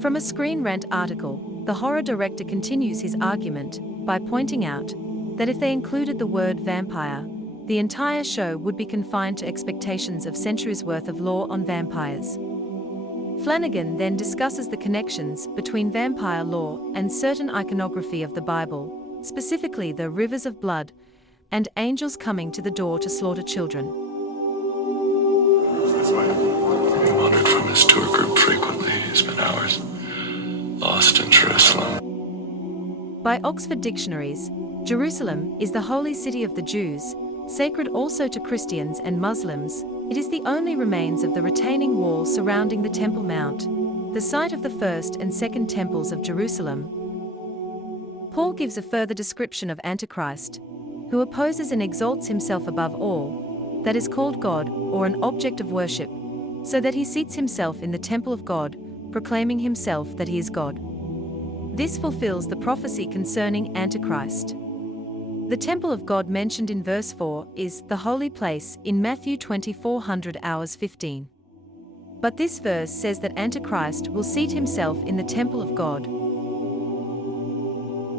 From a Screen Rant article, the horror director continues his argument by pointing out that if they included the word vampire, the entire show would be confined to expectations of centuries' worth of lore on vampires. Flanagan then discusses the connections between vampire lore and certain iconography of the Bible, specifically the rivers of blood and angels coming to the door to slaughter children. He wandered from his tour group frequently. He spent hours lost in Jerusalem. By Oxford Dictionaries, Jerusalem is the holy city of the Jews, sacred also to Christians and Muslims. It is the only remains of the retaining wall surrounding the Temple Mount, the site of the first and second temples of Jerusalem. Paul gives a further description of Antichrist, who opposes and exalts himself above all that is called God or an object of worship, so that he seats himself in the temple of God, proclaiming himself that he is God. This fulfills the prophecy concerning Antichrist. The temple of God mentioned in verse 4 is the holy place in Matthew 24:15. But this verse says that Antichrist will seat himself in the temple of God.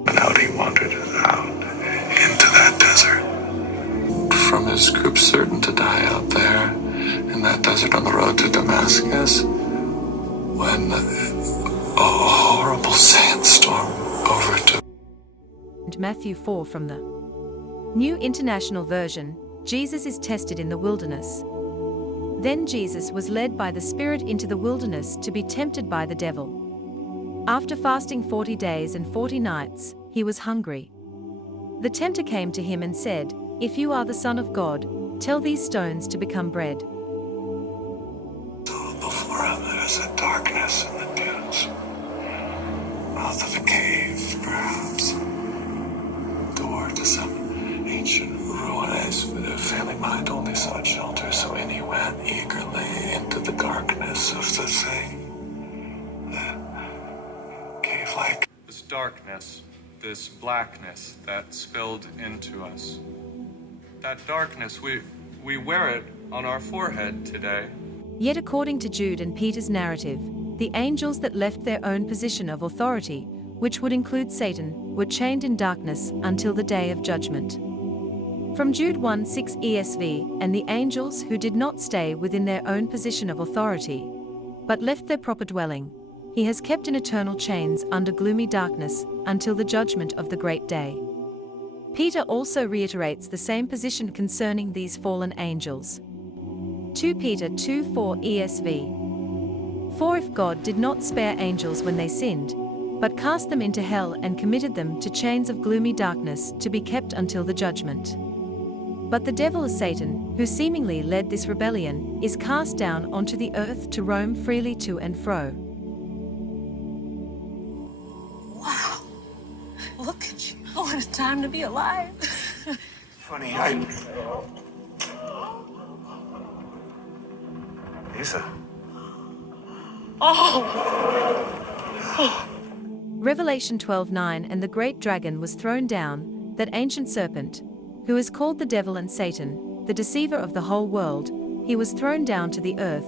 And out he wandered out into that desert. From his group certain to die out there in that desert on the road to Damascus, when a horrible sandstorm overtook. Matthew 4 from the New International Version, Jesus is tested in the wilderness. Then Jesus was led by the Spirit into the wilderness to be tempted by the devil. After fasting 40 days and 40 nights, he was hungry. The tempter came to him and said, "If you are the Son of God, tell these stones to become bread." Before him there is a darkness in the dunes. Mouth of a cave, perhaps. Door to some ancient ruin. His family mind only sought shelter, so in he went eagerly into the darkness of the thing. The cave-like. This darkness, this blackness that spilled into us. That darkness, we wear it on our forehead today. Yet according to Jude and Peter's narrative, the angels that left their own position of authority, which would include Satan, were chained in darkness until the day of judgment. From Jude 1:6 ESV, and the angels who did not stay within their own position of authority, but left their proper dwelling, he has kept in eternal chains under gloomy darkness until the judgment of the great day. Peter also reiterates the same position concerning these fallen angels. 2 Peter 2:4 ESV. For if God did not spare angels when they sinned, but cast them into hell and committed them to chains of gloomy darkness to be kept until the judgment. But the devil is Satan, who seemingly led this rebellion, is cast down onto the earth to roam freely to and fro. Wow. Look at you. What a time to be alive. Funny, Lisa. Oh. Revelation 12:9 And the great dragon was thrown down, that ancient serpent, who is called the devil and Satan, the deceiver of the whole world. He was thrown down to the earth,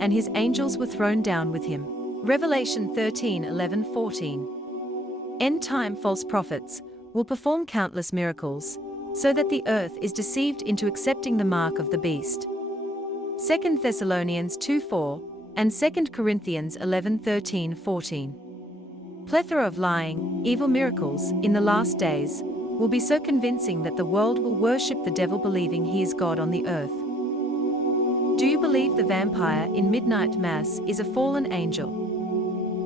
and his angels were thrown down with him. Revelation 13:11-14. End-time false prophets will perform countless miracles, so that the earth is deceived into accepting the mark of the beast. 2 Thessalonians 2:4 and 2 Corinthians 11:13-14. Plethora of lying, evil miracles in the last days will be so convincing that the world will worship the devil believing he is God on the earth. Do you believe the vampire in Midnight Mass is a fallen angel?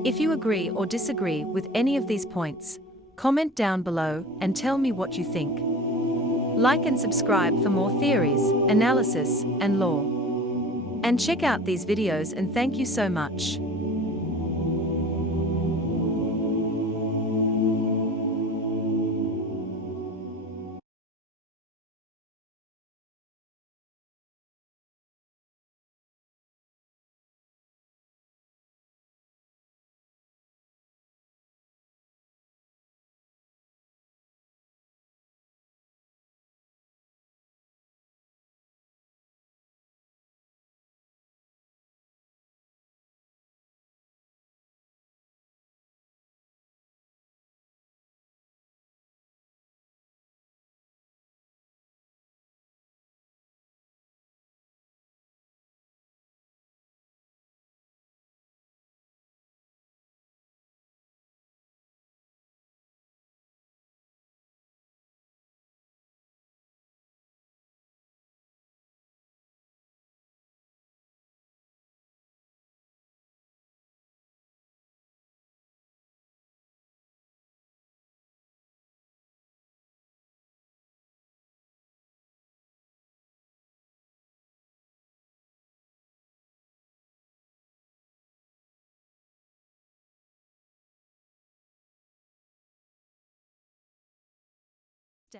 If you agree or disagree with any of these points, comment down below and tell me what you think. Like and subscribe for more theories, analysis, and lore. And check out these videos, and thank you so much.